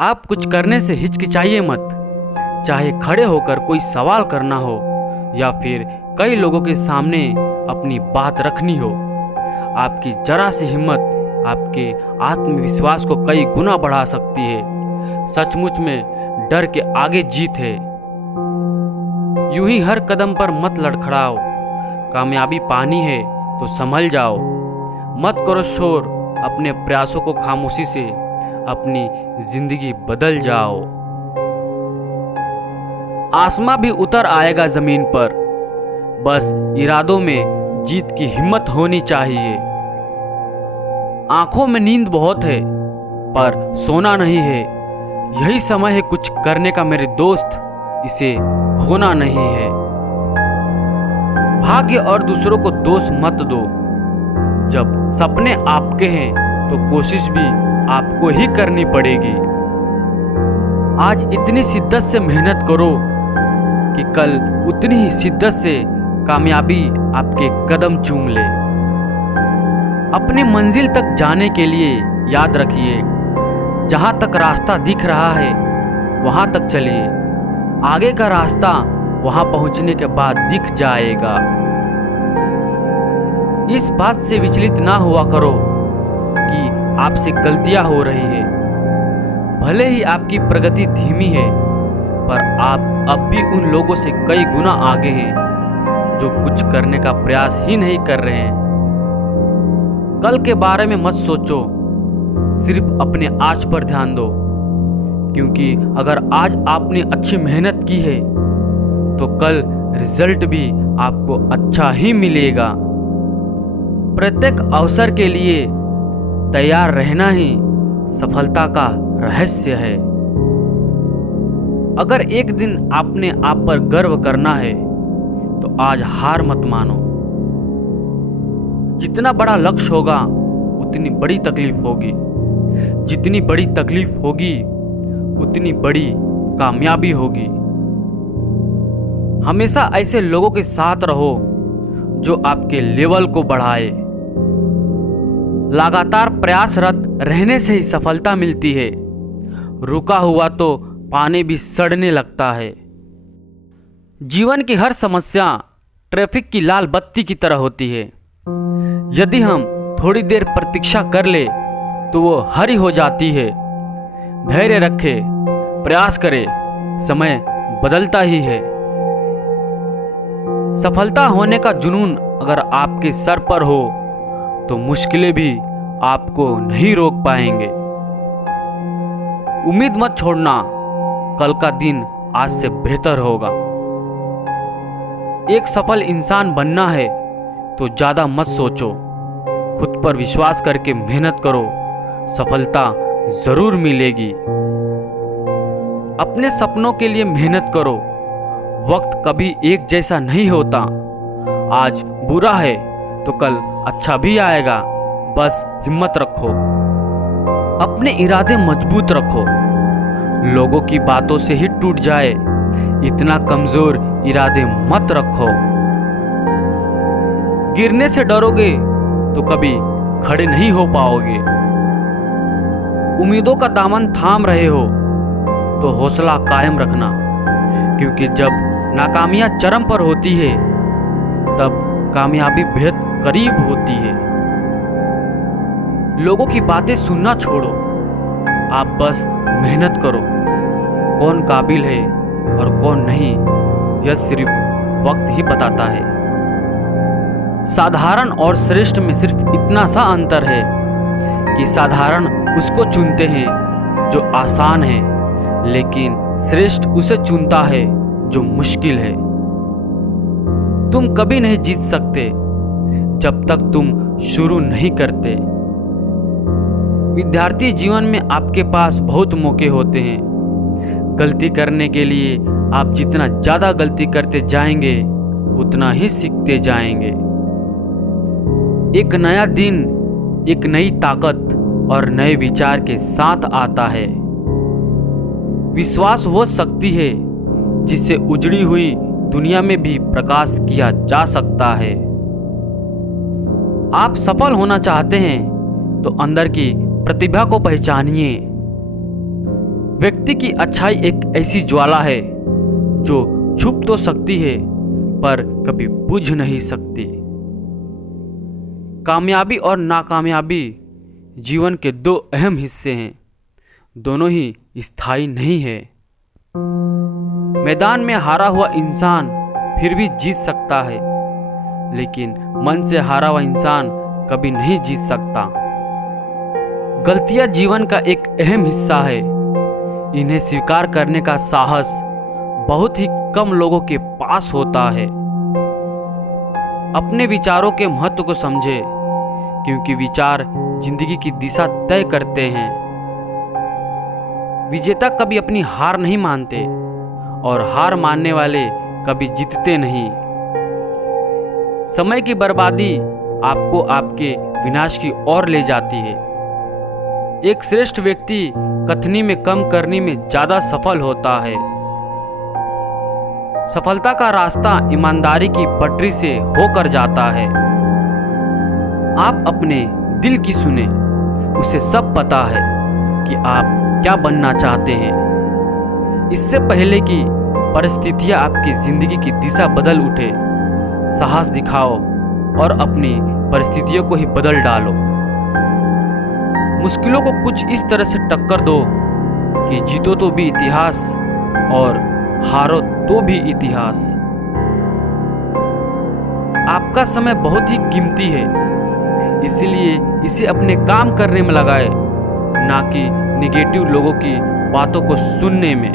आप कुछ करने से हिचकिचाइए मत, चाहे खड़े होकर कोई सवाल करना हो या फिर कई लोगों के सामने अपनी बात रखनी हो। आपकी जरा सी हिम्मत आपके आत्मविश्वास को कई गुना बढ़ा सकती है। सचमुच में डर के आगे जीत है। यूं ही हर कदम पर मत लड़खड़ाओ। कामयाबी पानी है तो संभल जाओ। मत करो शोर, अपने प्रयासों को खामोशी से अपनी जिंदगी बदल जाओ। आसमां भी उतर आएगा जमीन पर, बस इरादों में जीत की हिम्मत होनी चाहिए। आंखों में नींद बहुत है पर सोना नहीं है। यही समय है कुछ करने का मेरे दोस्त, इसे खोना नहीं है। भाग्य और दूसरों को दोष मत दो। जब सपने आपके हैं तो कोशिश भी आपको ही करनी पड़ेगी। आज इतनी शिद्दत से मेहनत करो कि कल उतनी ही शिद्दत से कामयाबी आपके कदम चूम ले। अपनी मंजिल तक जाने के लिए याद रखिए, जहां तक रास्ता दिख रहा है वहां तक चलिए। आगे का रास्ता वहां पहुंचने के बाद दिख जाएगा। इस बात से विचलित ना हुआ करो कि आपसे गलतियां हो रही है। भले ही आपकी प्रगति धीमी है, पर आप अब भी उन लोगों से कई गुना आगे हैं जो कुछ करने का प्रयास ही नहीं कर रहे हैं। कल के बारे में मत सोचो, सिर्फ अपने आज पर ध्यान दो, क्योंकि अगर आज आपने अच्छी मेहनत की है तो कल रिजल्ट भी आपको अच्छा ही मिलेगा। प्रत्येक अवसर के लिए तैयार रहना ही सफलता का रहस्य है। अगर एक दिन आपने आप पर गर्व करना है तो आज हार मत मानो। जितना बड़ा लक्ष्य होगा उतनी बड़ी तकलीफ होगी, जितनी बड़ी तकलीफ होगी उतनी बड़ी कामयाबी होगी। हमेशा ऐसे लोगों के साथ रहो जो आपके लेवल को बढ़ाए। लगातार प्रयासरत रहने से ही सफलता मिलती है। रुका हुआ तो पानी भी सड़ने लगता है। जीवन की हर समस्या ट्रैफिक की लाल बत्ती की तरह होती है। यदि हम थोड़ी देर प्रतीक्षा कर ले तो वो हरी हो जाती है। धैर्य रखे, प्रयास करे, समय बदलता ही है। सफलता होने का जुनून अगर आपके सर पर हो तो मुश्किलें भी आपको नहीं रोक पाएंगे। उम्मीद मत छोड़ना, कल का दिन आज से बेहतर होगा। एक सफल इंसान बनना है तो ज्यादा मत सोचो, खुद पर विश्वास करके मेहनत करो, सफलता जरूर मिलेगी। अपने सपनों के लिए मेहनत करो। वक्त कभी एक जैसा नहीं होता। आज बुरा है तो कल अच्छा भी आएगा। बस हिम्मत रखो, अपने इरादे मजबूत रखो। लोगों की बातों से ही टूट जाए इतना कमजोर इरादे मत रखो। गिरने से डरोगे तो कभी खड़े नहीं हो पाओगे। उम्मीदों का दामन थाम रहे हो तो हौसला कायम रखना, क्योंकि जब नाकामियां चरम पर होती है तब कामयाबी बेहद करीब होती है। लोगों की बातें सुनना छोड़ो, आप बस मेहनत करो। कौन काबिल है और कौन नहीं, यह सिर्फ वक्त ही बताता है। साधारण और श्रेष्ठ में सिर्फ इतना सा अंतर है कि साधारण उसको चुनते हैं जो आसान है, लेकिन श्रेष्ठ उसे चुनता है जो मुश्किल है। तुम कभी नहीं जीत सकते जब तक तुम शुरू नहीं करते। विद्यार्थी जीवन में आपके पास बहुत मौके होते हैं। गलती करने के लिए आप जितना ज्यादा गलती करते जाएंगे उतना ही सीखते जाएंगे। एक नया दिन एक नई ताकत और नए विचार के साथ आता है। विश्वास वो शक्ति है जिससे उजड़ी हुई दुनिया में भी प्रकाश किया जा सकता है। आप सफल होना चाहते हैं तो अंदर की प्रतिभा को पहचानिए। व्यक्ति की अच्छाई एक ऐसी ज्वाला है जो छुप तो सकती है पर कभी बुझ नहीं सकती। कामयाबी और नाकामयाबी जीवन के दो अहम हिस्से हैं, दोनों ही स्थायी नहीं है। मैदान में हारा हुआ इंसान फिर भी जीत सकता है, लेकिन मन से हारा हुआ इंसान कभी नहीं जीत सकता। गलतियां जीवन का एक अहम हिस्सा है। इन्हें स्वीकार करने का साहस बहुत ही कम लोगों के पास होता है। अपने विचारों के महत्व को समझे, क्योंकि विचार जिंदगी की दिशा तय करते हैं। विजेता कभी अपनी हार नहीं मानते और हार मानने वाले कभी जीतते नहीं। समय की बर्बादी आपको आपके विनाश की ओर ले जाती है। एक श्रेष्ठ व्यक्ति कथनी में कम करने में ज्यादा सफल होता है। सफलता का रास्ता ईमानदारी की पटरी से होकर जाता है। आप अपने दिल की सुने, उसे सब पता है कि आप क्या बनना चाहते हैं। इससे पहले कि परिस्थितियां आपकी जिंदगी की दिशा बदल उठे, साहस दिखाओ और अपनी परिस्थितियों को ही बदल डालो। मुश्किलों को कुछ इस तरह से टक्कर दो कि जीतो तो भी इतिहास और हारो तो भी इतिहास। आपका समय बहुत ही कीमती है, इसलिए इसे अपने काम करने में लगाए, ना कि नेगेटिव लोगों की बातों को सुनने में।